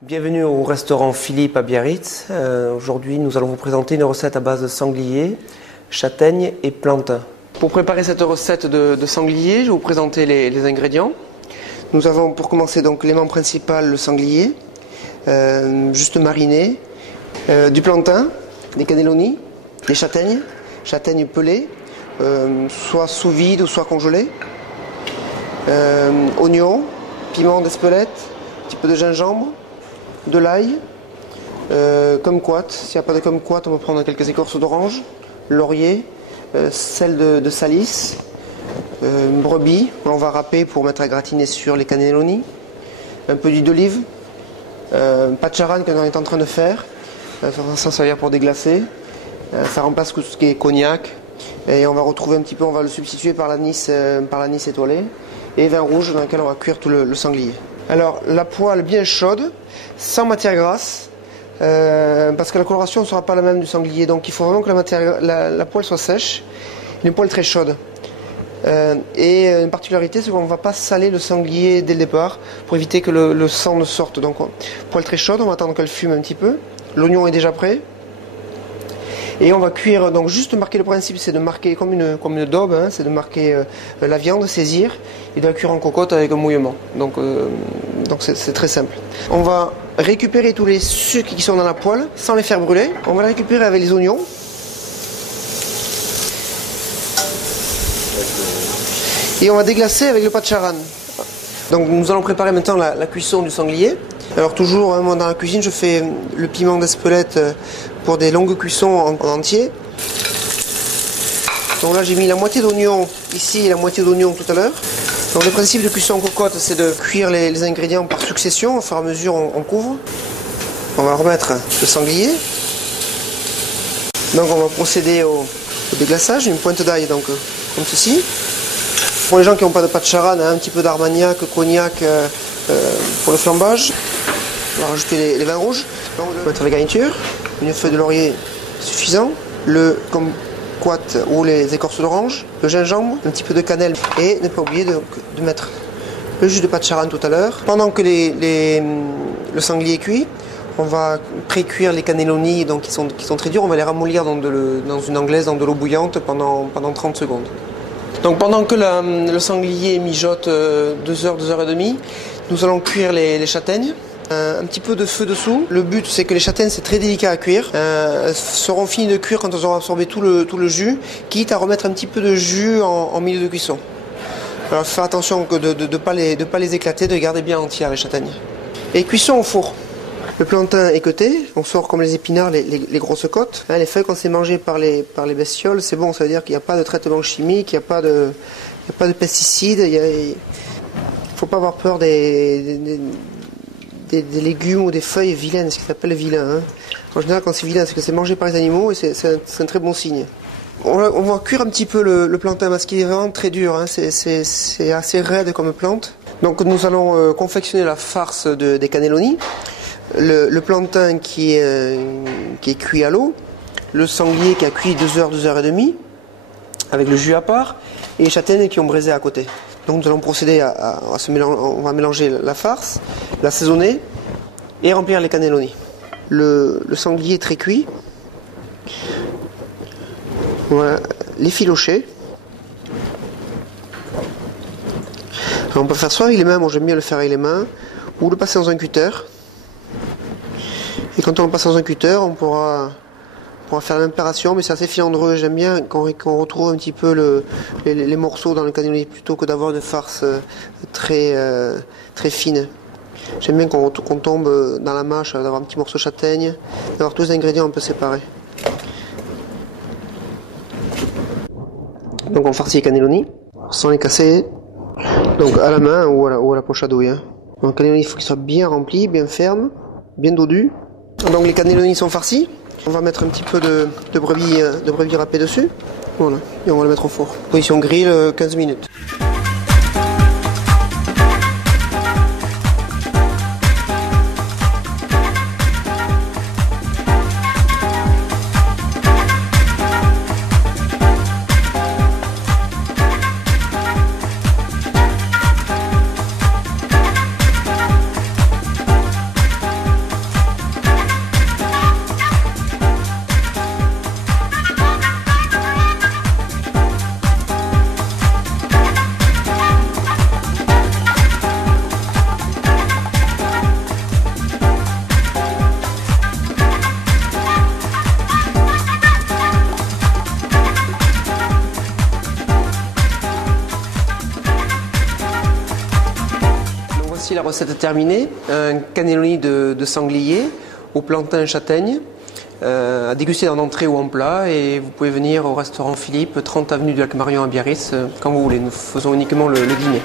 Bienvenue au restaurant Philippe à Biarritz. Aujourd'hui, nous allons vous présenter une recette à base de sanglier, châtaigne et plantain. Pour préparer cette recette de sanglier, je vais vous présenter les ingrédients. Nous avons pour commencer donc l'élément principal, le sanglier, juste mariné, du plantain, des cannelloni, des châtaignes pelées, soit sous vide ou soit congelées, oignons, piment d'Espelette, un petit peu de gingembre, de l'ail, kumquat. S'il n'y a pas de kumquat, on va prendre quelques écorces d'orange, laurier, sel de Salis, brebis, on va râper pour mettre à gratiner sur les cannelloni, un peu d'huile d'olive, patcharan que l'on est en train de faire, ça va s'en servir pour déglacer, ça remplace tout ce qui est cognac, et on va retrouver un petit peu, on va le substituer par l'anis étoilé, et vin rouge dans lequel on va cuire tout le sanglier. Alors la poêle bien chaude, sans matière grasse, parce que la coloration ne sera pas la même du sanglier, donc il faut vraiment que la poêle soit sèche, une poêle très chaude. Et une particularité, c'est qu'on ne va pas saler le sanglier dès le départ, pour éviter que le sang ne sorte. Donc poêle très chaude, on va attendre qu'elle fume un petit peu, l'oignon est déjà prêt. Et on va cuire, donc juste marquer, le principe c'est de marquer comme une daube, hein, c'est de marquer la viande, saisir, et de la cuire en cocotte avec un mouillement. Donc c'est très simple. On va récupérer tous les sucres qui sont dans la poêle, sans les faire brûler. On va les récupérer avec les oignons. Et on va déglacer avec le patcharan. Donc nous allons préparer maintenant la cuisson du sanglier. Alors toujours, hein, moi dans la cuisine, je fais le piment d'Espelette pour des longues cuissons en entier. Donc là j'ai mis la moitié d'oignon ici et la moitié d'oignon tout à l'heure. Donc le principe de cuisson en cocotte, c'est de cuire les ingrédients par succession, au fur et à mesure on couvre. On va remettre le sanglier. Donc on va procéder au déglaçage, une pointe d'ail donc comme ceci. Pour les gens qui n'ont pas de patcharan, hein, un petit peu d'armagnac, cognac pour le flambage. On va rajouter les vins rouges. Donc, on va mettre les garnitures. Une feuille de laurier suffisant. Le kumquat ou les écorces d'orange. Le gingembre, un petit peu de cannelle. Et ne pas oublier de mettre le jus de patcharan tout à l'heure. Pendant que le sanglier est cuit, on va pré-cuire les cannelloni donc, qui sont très durs. On va les ramollir dans une anglaise, dans de l'eau bouillante pendant 30 secondes. Donc pendant que le sanglier mijote 2 heures, 2 heures et demie, nous allons cuire les châtaignes. Un petit peu de feu dessous. Le but c'est que les châtaignes c'est très délicat à cuire. Elles seront finies de cuire quand elles auront absorbé tout le jus, quitte à remettre un petit peu de jus en milieu de cuisson. Alors faire attention de ne pas les éclater, de garder bien entières les châtaignes. Et cuisson au four. Le plantain équeuté, on sort comme les épinards les grosses côtes. Hein, les feuilles quand c'est mangé par les bestioles, c'est bon, ça veut dire qu'il n'y a pas de traitement chimique, il n'y a pas de pesticides. Il ne faut pas avoir peur des légumes ou des feuilles vilaines, ce qui s'appelle vilain. Hein. En général, quand c'est vilain, c'est que c'est mangé par les animaux et c'est un très bon signe. On va cuire un petit peu le plantain parce qu'il est vraiment très dur, hein. C'est assez raide comme plante. Donc nous allons confectionner la farce des cannelloni. Le plantain qui est cuit à l'eau, le sanglier qui a cuit 2 heures, 2 heures et demie, avec le jus à part, et les châtaignes qui ont braisé à côté. Donc nous allons procéder à on va mélanger la farce, l'assaisonner et remplir les cannelloni. Le sanglier est très cuit. On va l'effilocher. On peut faire soit avec les mains, moi j'aime bien le faire avec les mains, ou le passer dans un cutter. Et quand on le passe dans un cutter, on pourra faire l'impération, mais c'est assez filandreux. J'aime bien qu'on retrouve un petit peu les morceaux dans le cannelloni plutôt que d'avoir une farce très fine. J'aime bien qu'on tombe dans la mâche, d'avoir un petit morceau de châtaigne, d'avoir tous les ingrédients un peu séparés. Donc on farcit les cannelloni, sans les casser, donc à la main ou à la poche à douille. Hein. Donc le cannelloni, il faut qu'il soit bien rempli, bien ferme, bien dodu. Donc les cannelloni sont farcis. On va mettre un petit peu de brebis râpé dessus. Voilà, et on va le mettre au four. Position grill 15 minutes. Voici la recette terminée, un cannelloni de sanglier au plantain châtaigne, à déguster en entrée ou en plat, et vous pouvez venir au restaurant Philippe, 30 avenue du Lac Marion à Biarritz, quand vous voulez. Nous faisons uniquement le dîner.